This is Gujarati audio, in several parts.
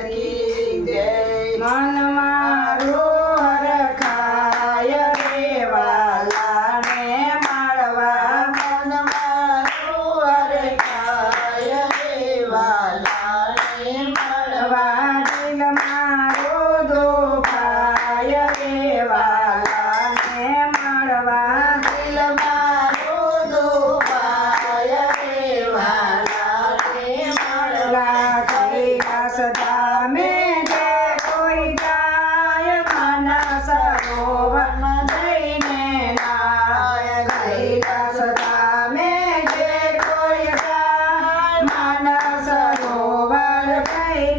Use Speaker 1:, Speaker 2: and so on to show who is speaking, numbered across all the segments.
Speaker 1: aquí.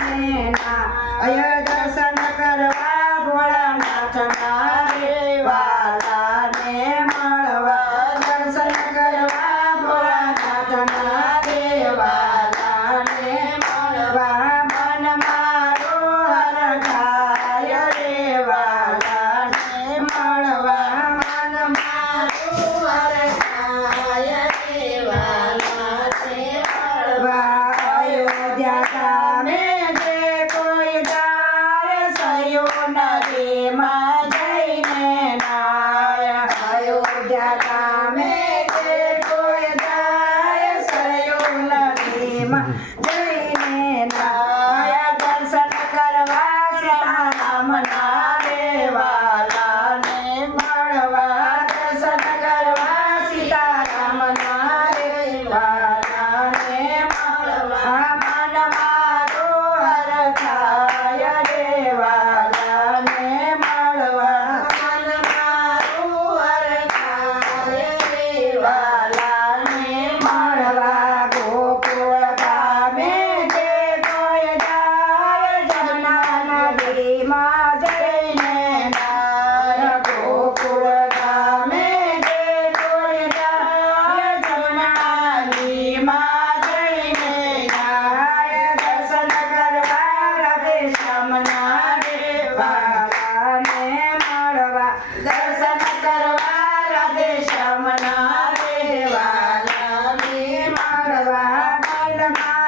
Speaker 1: ના અય દર્શન કરવા ભોળાનાથના રે વાલાને મળવા. દર્શન કરવા ભોળાનાથના રે વાલાને મળવા. મન મારો
Speaker 2: હરખાય
Speaker 1: રે વાલાને મળવા. મન મારો હરખાય
Speaker 2: રે
Speaker 1: વાલાને મળવા. અયોધ્યા ગામે जाता में programa.